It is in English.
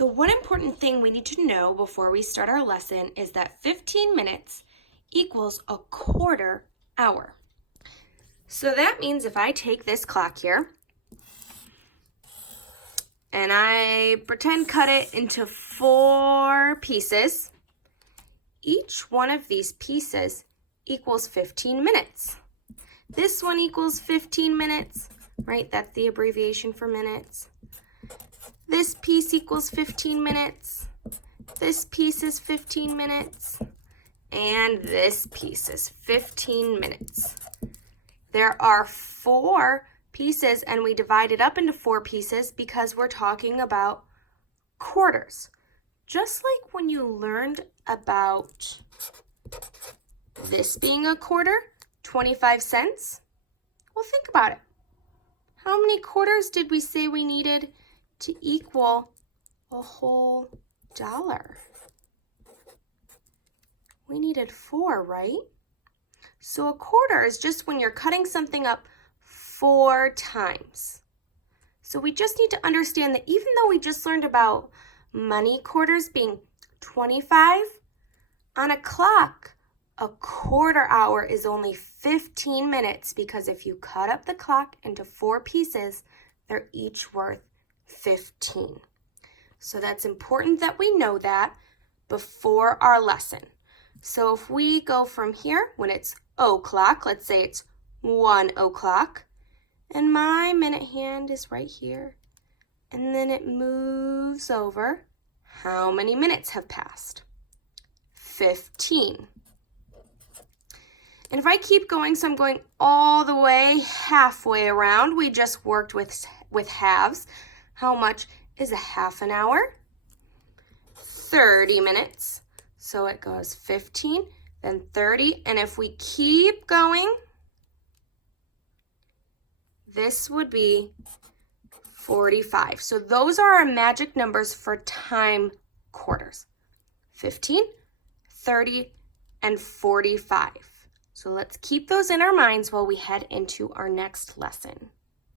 So one important thing we need to know before we start our lesson is that 15 minutes equals a quarter hour. So that means if I take this clock here and I pretend cut it into 4 pieces, each one of these pieces equals 15 minutes. This one equals 15 minutes, right? That's the abbreviation for minutes. This piece equals 15 minutes. This piece is 15 minutes. And this piece is 15 minutes. There are 4 pieces, and we divide it up into 4 pieces because we're talking about quarters. Just like when you learned about this being a quarter, 25 cents. Well, think about it. How many quarters did we say we needed to equal a whole dollar? We needed 4, right? So a quarter is just when you're cutting something up 4 times. So we just need to understand that even though we just learned about money quarters being 25, on a clock, a quarter hour is only 15 minutes because if you cut up the clock into 4 pieces, they're each worth 15. So that's important that we know that before our lesson. So if we go from here, when it's o'clock, let's say it's 1 o'clock, and my minute hand is right here, and then it moves over, how many minutes have passed? 15. And if I keep going, so I'm going all the way halfway around, we just worked with halves. How much is a half an hour? 30 minutes. So it goes 15, then 30, and if we keep going, this would be 45. So those are our magic numbers for time quarters. 15, 30, and 45. So let's keep those in our minds while we head into our next lesson.